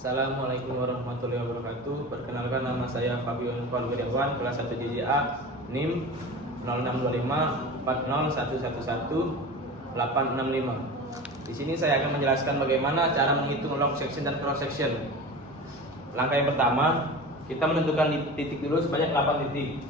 Assalamualaikum warahmatullahi wabarakatuh. Perkenalkan, nama saya Fabio Nufal Wiryawan, kelas 1 JJA, NIM 062540111865. Di sini saya akan menjelaskan bagaimana cara menghitung long section dan cross section. Langkah yang pertama, kita menentukan titik dulu sebanyak 8 titik.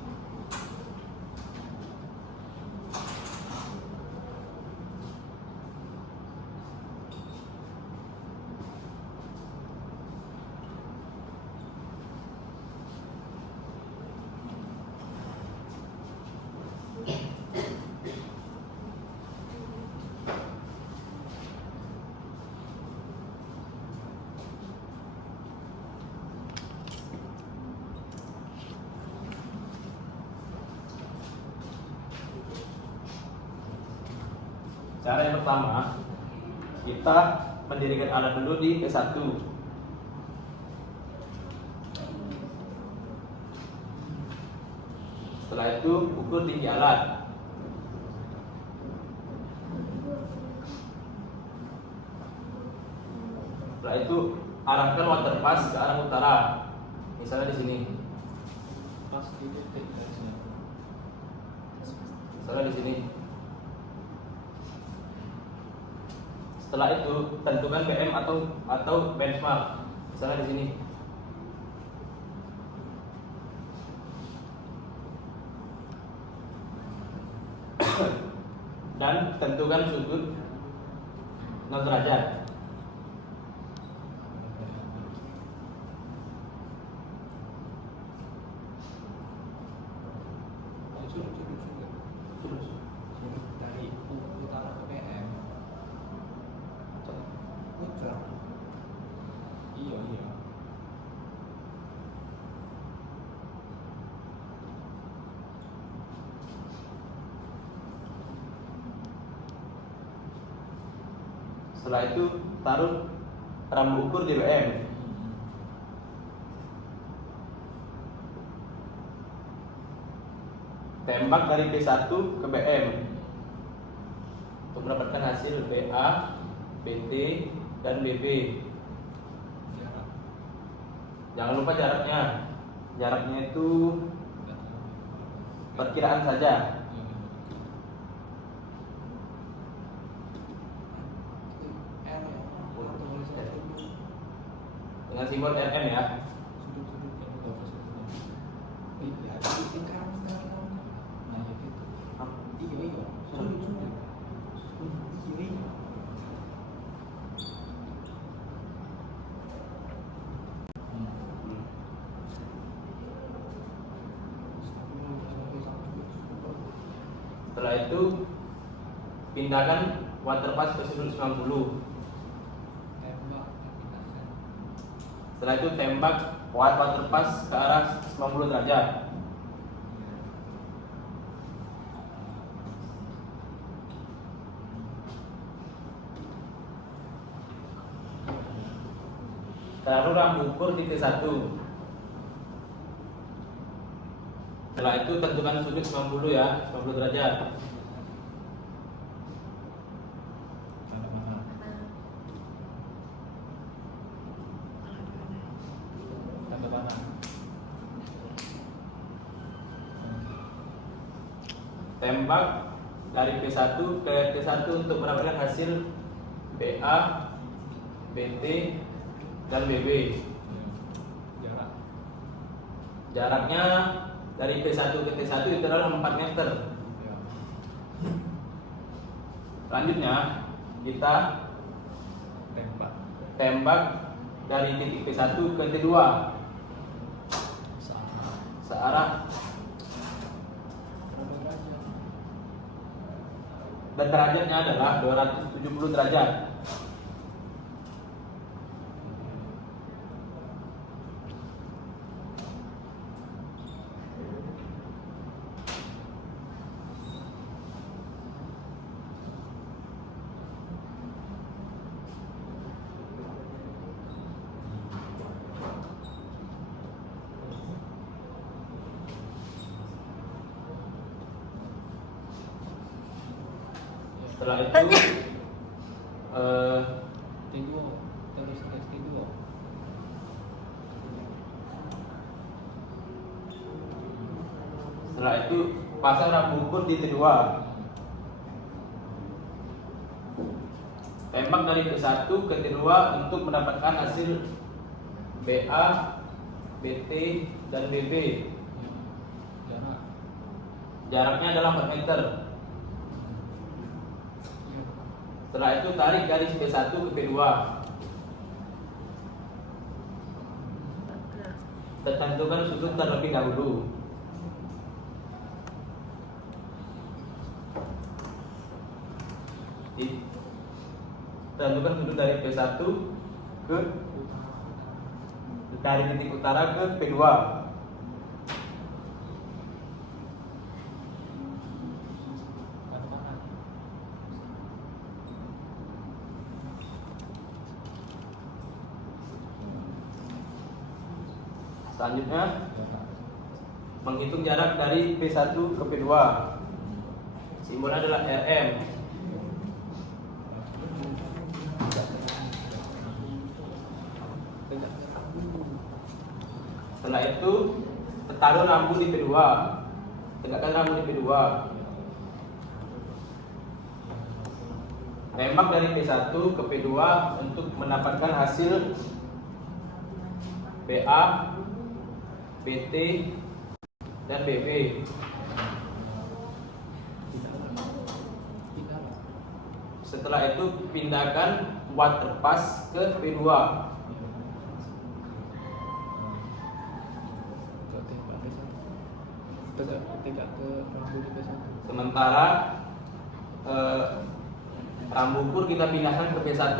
Cara yang pertama, kita mendirikan alat dulu di P1. Setelah itu ukur tinggi alat. Setelah itu arahkan water pass ke arah utara. Misalnya di sini. Misalnya di sini. Setelah itu tentukan BM atau benchmark. Misalnya di sini. Dan tentukan sudut 0 derajat. Dari utara ke PM. Iya. Setelah itu taruh rambu ukur di BM. Tembak dari P1 ke BM untuk mendapatkan hasil BA, BT, dan BB. Jangan lupa jaraknya. Jaraknya itu perkiraan saja. Dengan simbol RM ya. Setelah itu pindahkan water pass ke sudut 90. Setelah itu tembak water pass ke arah 90 derajat. Taruh rambu ukur di T1. Setelah itu tentukan sudut 90 ya, 90 derajat. Tembak dari P1 ke T1 untuk mendapatkan hasil BA, BT, dan BB. Jaraknya dari P1 ke T1 itu adalah 4 meter. Selanjutnya kita tembak dari titik P1 ke T2 searah, dan derajatnya adalah 270 derajat. Setelah itu T2 terus T2. Setelah itu pasang rambu ukur di T2. Tembak dari P1 ke T2 untuk mendapatkan hasil BA, BT, dan BB. Jaraknya adalah 4 meter. Setelah itu tarik garis P1 ke P2. Tentukan sudut terlebih dahulu. Tentukan sudut dari P1 ke dari titik utara ke P2. Selanjutnya menghitung jarak dari P1 ke P2. Simbolnya adalah RM. Setelah itu taruh rambu di P2. Tegakkan rambu di P2. Tembak dari P1 ke P2 untuk mendapatkan hasil BA, BT, dan BB. Setelah itu pindahkan water pass ke P2. Tegak ke rambu di P1. Sementara rambu ukur kita pindahkan ke P1.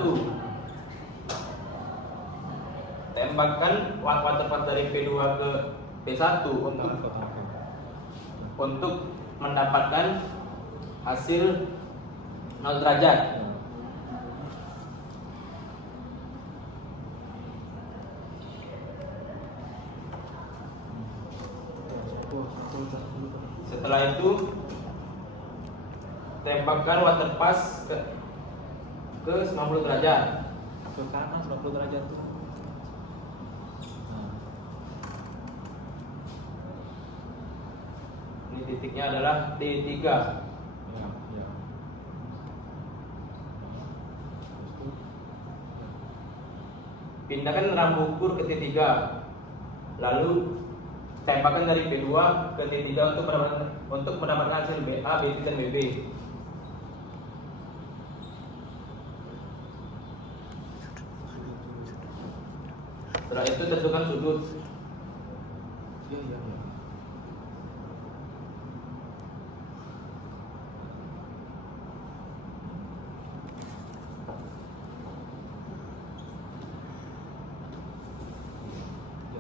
Tembakkan water pass dari P2 ke P1 untuk mendapatkan hasil 0 derajat. Setelah itu tembakkan water pass ke 90 derajat. Ke kanan 90 derajat tuh. Ini titiknya adalah T3. Ya. Pindahkan rambu ukur ke T3. Lalu tembakkan dari P2 ke T3 untuk mendapatkan hasil BA, BT, dan BB. Setelah itu tentukan sudut. Iya.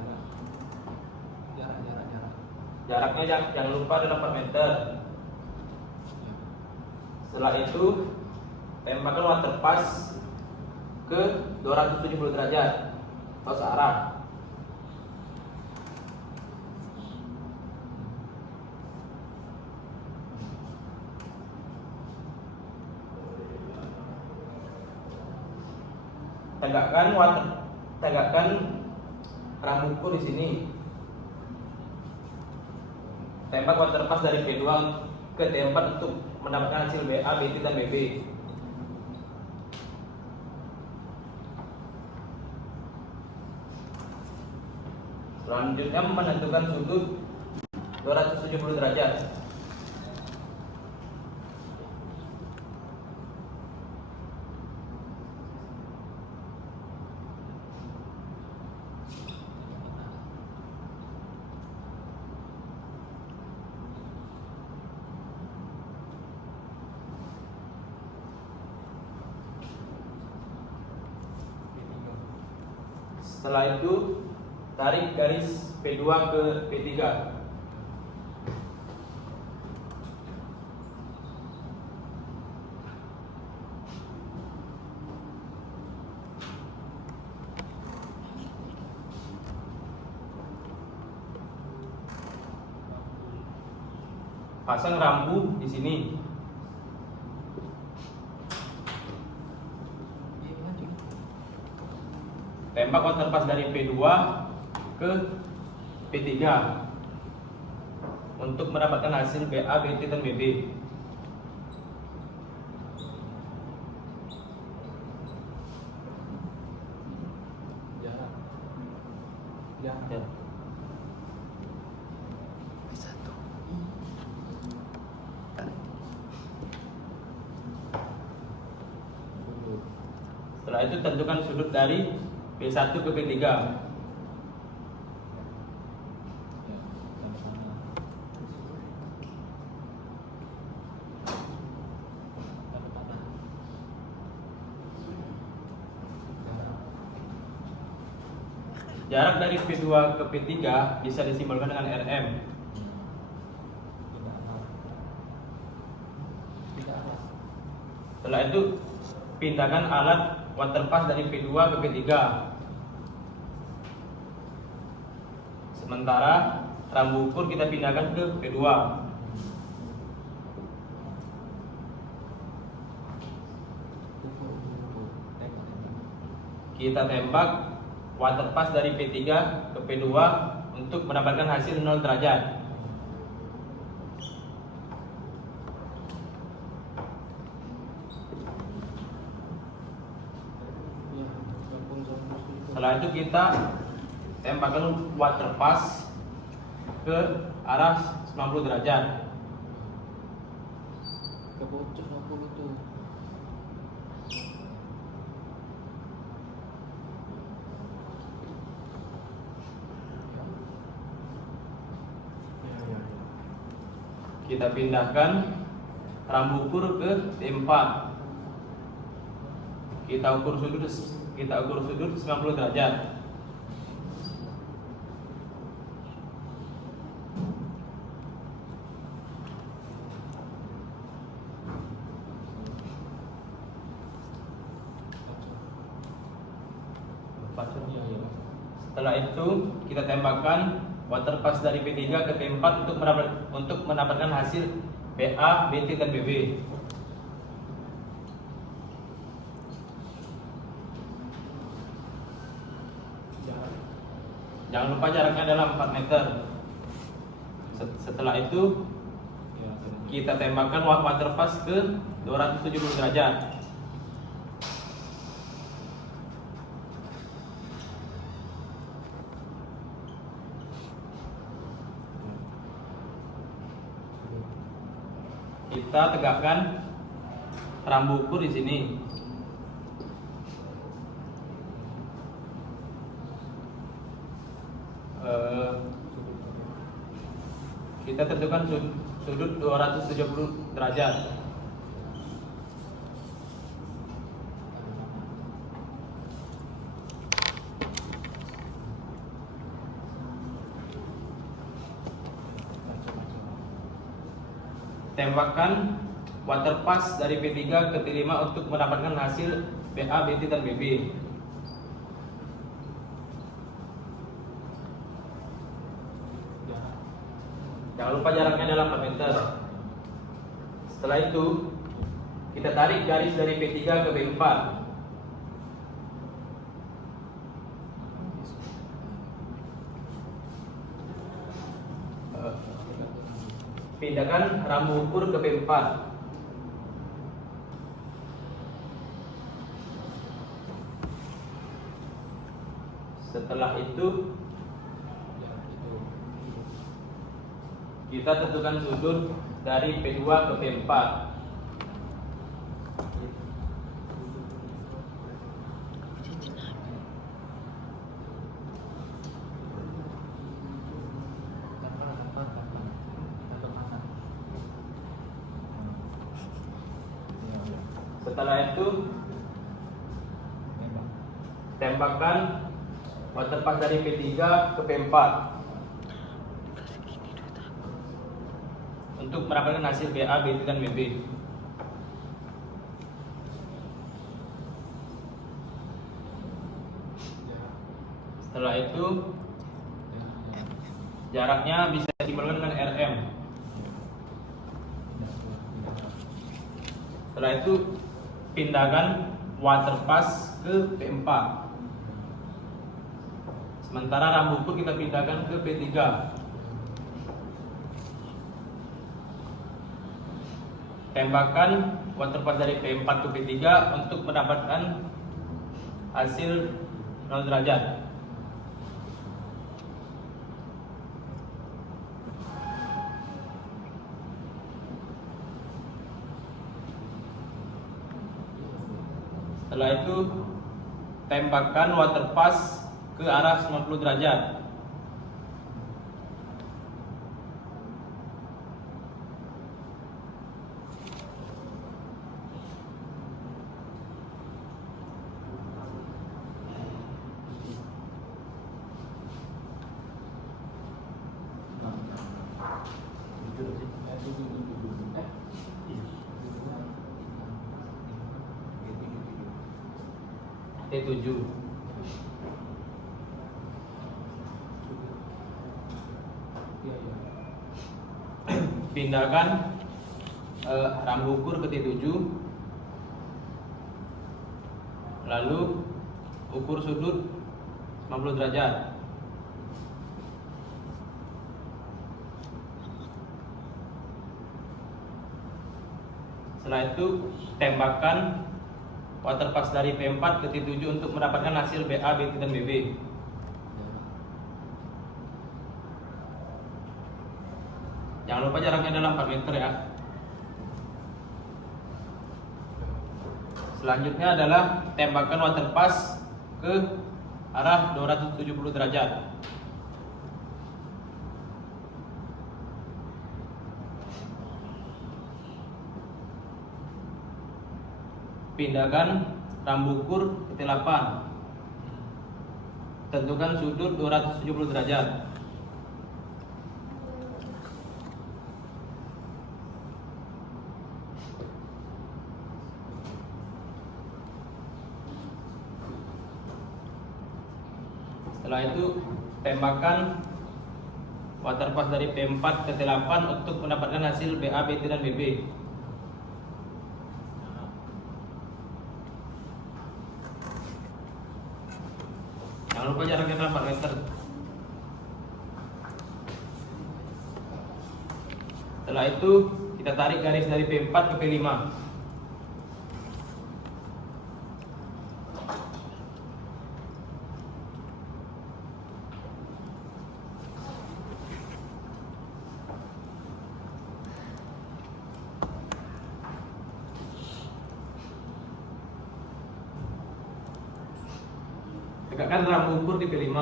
Jarak. Jaraknya jangan lupa adalah 4 meter. Setelah itu tembakkan water pass ke 270 derajat atau searah. Tegakkan rambu ukur di sini. Tembak water pass dari P2 ke T4 untuk mendapatkan hasil BA, BT, dan BB. Selanjutnya menentukan sudut 270 derajat. Setelah itu tarik garis P2 ke P3. Pasang rambu di sini. Tembak water pass dari P2 ke P3. untuk mendapatkan hasil BA, BT, dan BB. Jarak. Jarak. Ya. Sudut. Setelah itu tentukan sudut dari B1 ke B3. Ya. Tanda panah. Tanda panah. Jarak. Jarak dari P2 ke P3 bisa disimbolkan dengan RM. Tidak arah. Tidak arah. Setelah itu pindahkan alat waterpass dari P2 ke P3. Sementara rambu ukur kita pindahkan ke P2. Ukur. Tembak. Kita tembak waterpass dari P3 ke P2 untuk mendapatkan hasil 0 derajat. Ya. Sambung sudut. Setelah itu kita tembakkan waterpass ke arah 90 derajat. Kebocor 90 tuh. Ya, ya, ya. Kita pindahkan rambu ukur ke T4. Kita ukur sudut 90 derajat. Ya, ya. Setelah itu kita tembakkan waterpass dari P3 ke T4 untuk mendapatkan hasil BA, BT, dan BB. Jarak. Jangan lupa jaraknya adalah 4 meter. Setelah itu Ya, kita tembakkan waterpass ke 270 derajat. Kita tegakkan rambu ukur di sini. Kita tentukan sudut 270 derajat. Tembakkan waterpass dari P3 ke T5 untuk mendapatkan hasil BA, BT, dan BB. Jarak. Jangan lupa jaraknya adalah 4 meter. Setelah itu kita tarik garis dari P3 ke B4. Pindahkan rambu ukur ke P4. Setelah itu Ya, itu. kita tentukan sudut dari P2 ke P4. Setelah itu tembakkan waterpass dari P3 ke P4 untuk mendapatkan hasil BA, BT, dan BB. Setelah itu jaraknya bisa disimbolkan dengan RM. Setelah itu pindahkan waterpass ke P4. Sementara rambu ukur kita pindahkan ke P3. Tembakan waterpass dari P4 ke P3 untuk mendapatkan hasil 0 derajat. Setelah itu tembakan waterpass ke arah 90 derajat. T7. Pindahkan rambu ukur ke T7. Lalu ukur sudut 90 derajat. Setelah itu tembakan waterpass dari P4 ke T7 untuk mendapatkan hasil BA, BT, dan BB. Jangan lupa jaraknya adalah 4 meter ya. Selanjutnya adalah tembakan waterpass ke arah 270 derajat. Pindahkan rambu ukur ke T8. Tentukan sudut 270 derajat. Setelah itu tembakan waterpass dari P4 ke T8 untuk mendapatkan hasil BA, BT, dan BB. Jangan lupa jaraknya adalah 4 meter. Setelah itu kita tarik garis dari P4 ke P5. Tegakkan rambu ukur di P5.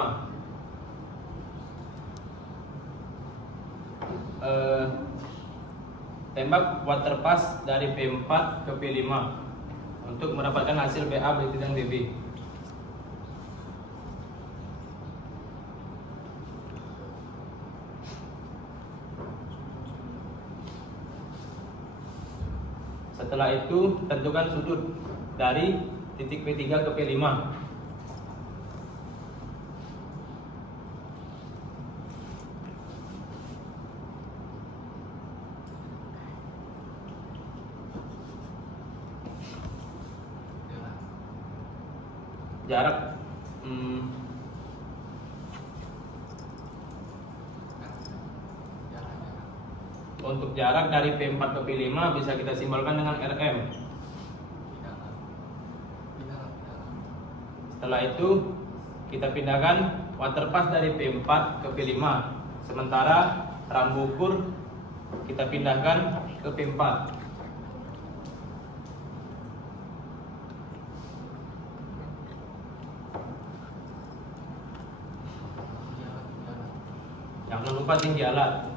Tembak waterpass dari P4 ke P5 untuk mendapatkan hasil BA, BT, dan BB. Setelah itu tentukan sudut dari titik P3 ke P5. Jarak untuk jarak dari P4 ke P5 bisa kita simbolkan dengan RM. Setelah itu kita pindahkan waterpass dari P4 ke P5. Sementara rambu ukur kita pindahkan ke P4. Jangan lupa tinggi alat.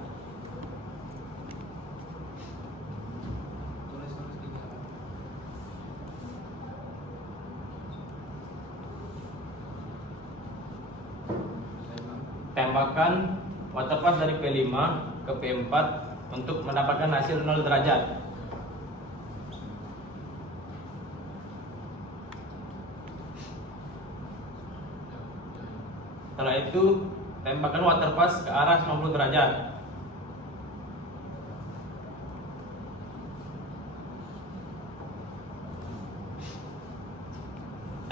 Tembakan waterpass dari P5 ke P4 untuk mendapatkan hasil 0 derajat. Setelah itu tembakan waterpass ke arah 90 derajat.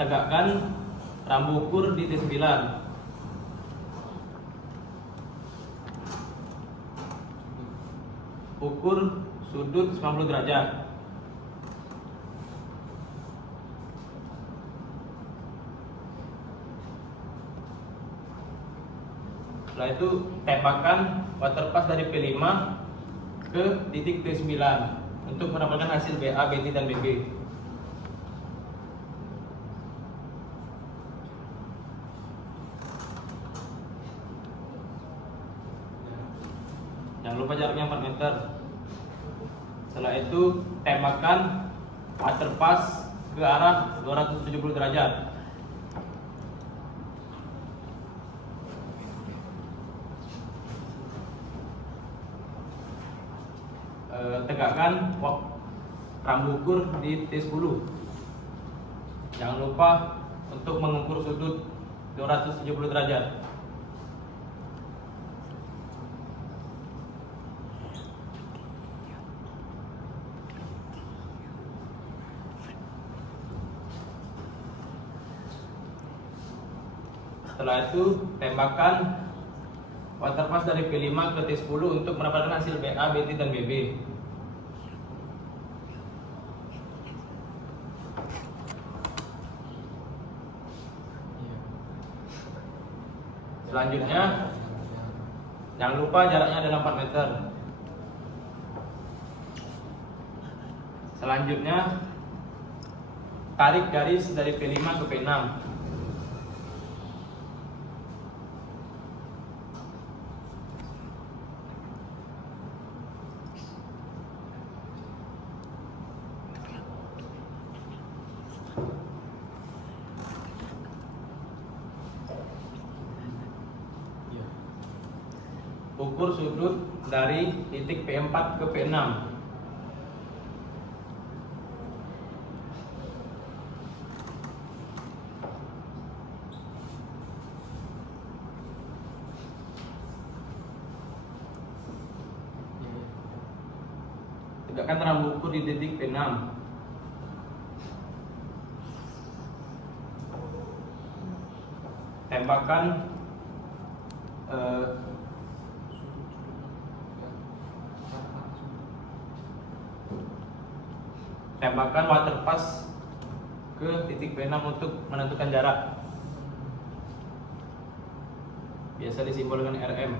Tegakkan rambu ukur di T9. Ukur sudut 90 derajat. Setelah itu tembakkan waterpass dari P5 ke titik T9 untuk mendapatkan hasil BA, BT, dan BB. Jangan lupa jaraknya 4 meter. Setelah itu tembakkan waterpass ke arah 270 derajat. Tegakkan rambu ukur di T10. Jangan lupa untuk mengukur sudut 270 derajat. Setelah itu tembakkan waterpass dari P5 ke T10 untuk mendapatkan hasil BA, BT, dan BB. Selanjutnya, jangan lupa jaraknya adalah 4 meter. Selanjutnya, tarik garis dari P5 ke P6. Ukur sudut dari titik P4 ke P6. Tegakkan rambu ukur di titik P6. Tembakkan tembakkan waterpass ke titik P6 untuk menentukan jarak. Biasa disimbolkan RM.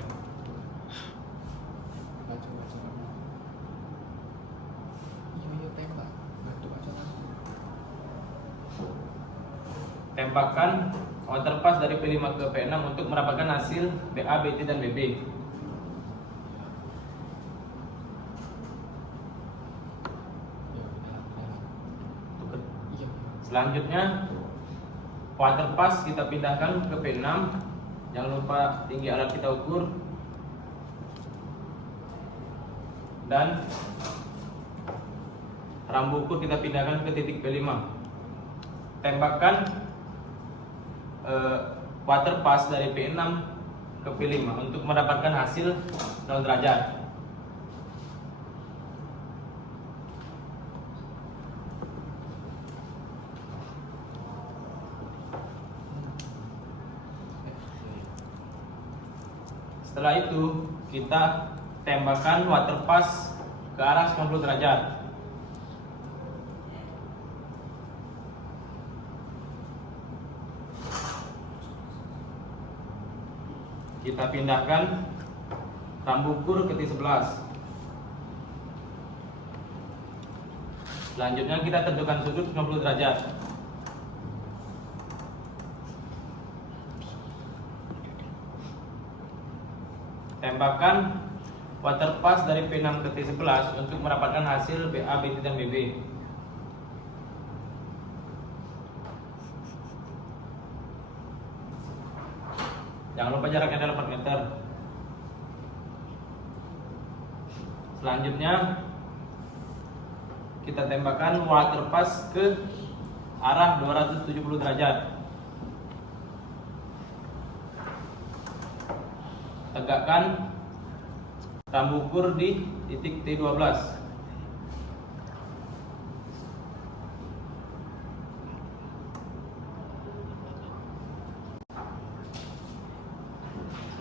Tembakkan waterpass dari P5 ke P6 untuk mendapatkan hasil BA, BT, dan BB. Selanjutnya waterpass kita pindahkan ke P6. Jangan lupa tinggi alat kita ukur. Dan rambu ukur kita pindahkan ke titik P5. Tembakkan waterpass dari P6 ke P5 untuk mendapatkan hasil 0 derajat. Setelah itu kita tembakkan waterpass ke arah 90 derajat. Kita pindahkan rambu ukur ke T11. Selanjutnya kita tentukan sudut 90 derajat. Tembakkan waterpass dari P6 ke T11 untuk mendapatkan hasil BA, BT, dan BB. Jangan lupa jaraknya adalah 4 meter. Selanjutnya kita tembakkan waterpass ke arah 270 derajat. Tegakkan rambu ukur di titik T12.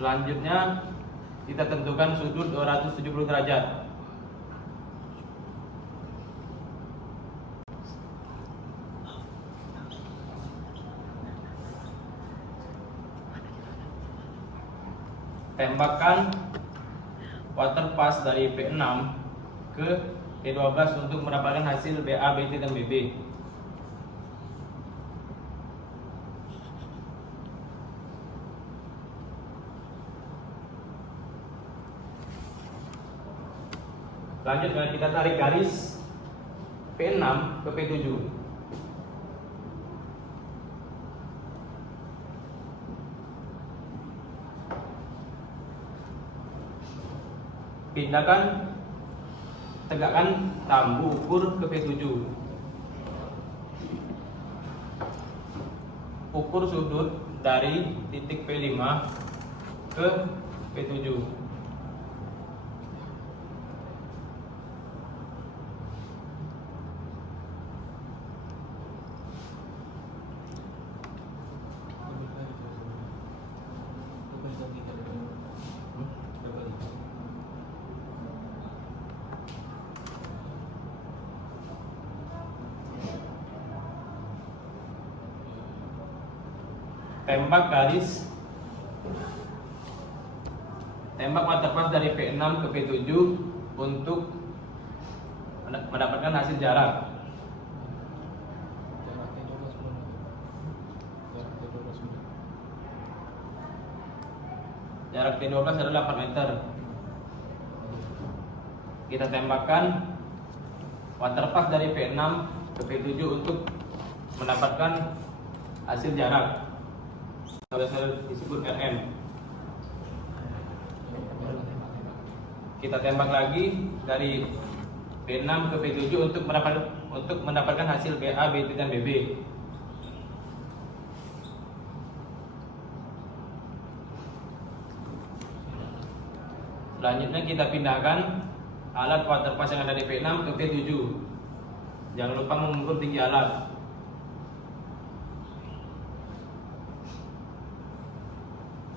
Selanjutnya kita tentukan sudut 270 derajat. Tembakkan water pass dari P6 ke P12 untuk mendapatkan hasil BA, BT, dan BB. Selanjutnya kita tarik garis P6 ke P7. Pindahkan, tegakkan rambu ukur ke P7. Ukur sudut dari titik P5 ke P7. Tembak waterpass dari P6 ke P7 untuk mendapatkan hasil jarak. Jarak T12 adalah 8 meter. Kita tembakkan waterpass dari P6 ke P7 untuk mendapatkan hasil jarak. Biasa disebut RM. Kita tembak lagi dari P6 ke P7 untuk mendapatkan hasil BA, BT, dan BB. Selanjutnya kita pindahkan alat waterpass yang ada di P6 ke P7. Jangan lupa mengukur tinggi alat.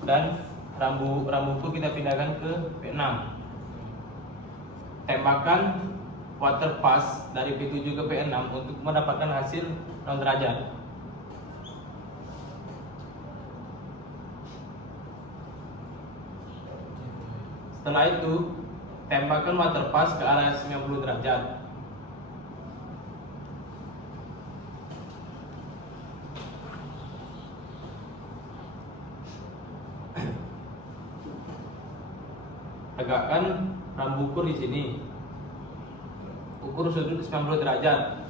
Dan rambu ukur kita pindahkan ke P6. Tembakkan waterpass dari P7 ke P6 untuk mendapatkan hasil 0 derajat. Setelah itu, tembakkan waterpass ke arah 90 derajat. Tegakkan rambu ukur di sini. Ukur sudut 90 derajat.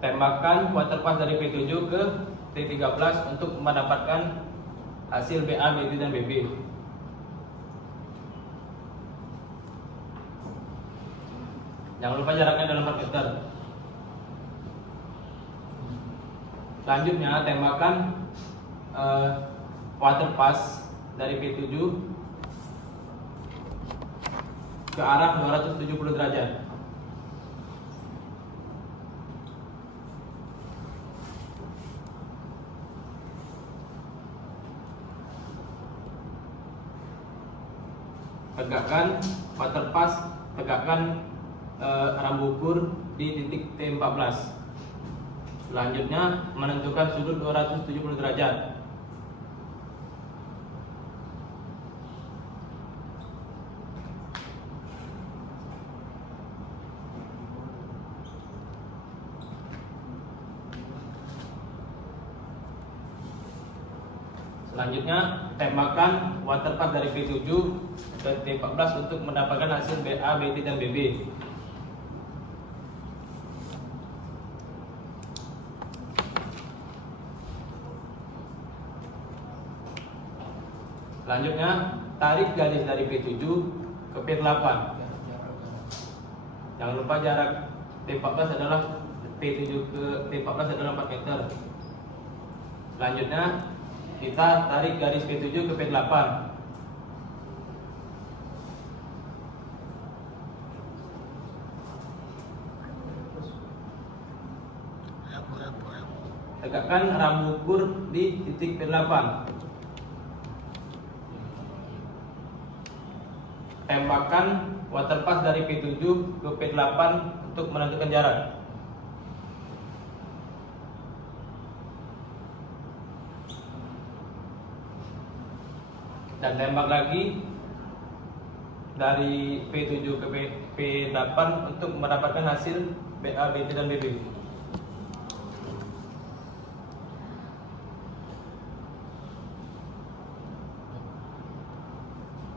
Tembakkan waterpass dari P7 ke T13 untuk mendapatkan hasil BA, BT, dan BB. Jangan lupa jaraknya dalam 4 meter. Selanjutnya tembakkan waterpass dari P7 ke arah 270 derajat. Tegakkan waterpass, tegakkan rambu ukur di titik T14. Selanjutnya menentukan sudut 270 derajat. Selanjutnya tembakkan waterpass dari P7 ke T14 untuk mendapatkan hasil BA, BT, dan BB. Selanjutnya, tarik garis dari P7 ke P8. Jangan lupa jarak T14 adalah P7 ke T14 adalah 4 meter. Selanjutnya, kita tarik garis P7 ke P8. Tegakkan rambu ukur di titik P8. tembakan water pass dari P7 ke P8 untuk menentukan jarak. Dan tembak lagi dari P7 ke P8 untuk mendapatkan hasil BA, BT dan BB.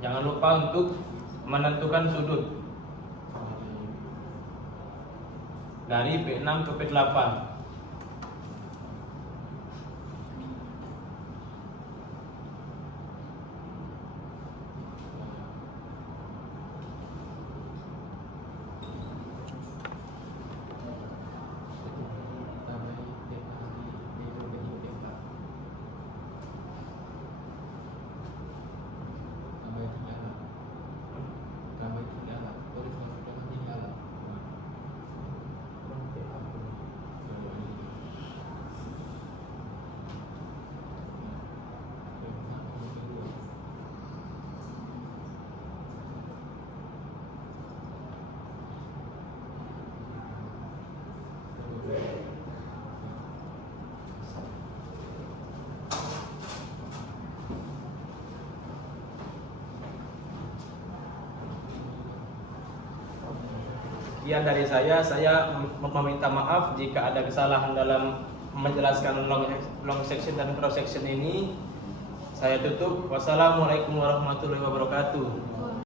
Jangan lupa untuk menentukan sudut dari P6 ke P8. Sekian dari saya meminta maaf jika ada kesalahan dalam menjelaskan long section dan cross section ini. Saya tutup. Wassalamualaikum warahmatullahi wabarakatuh.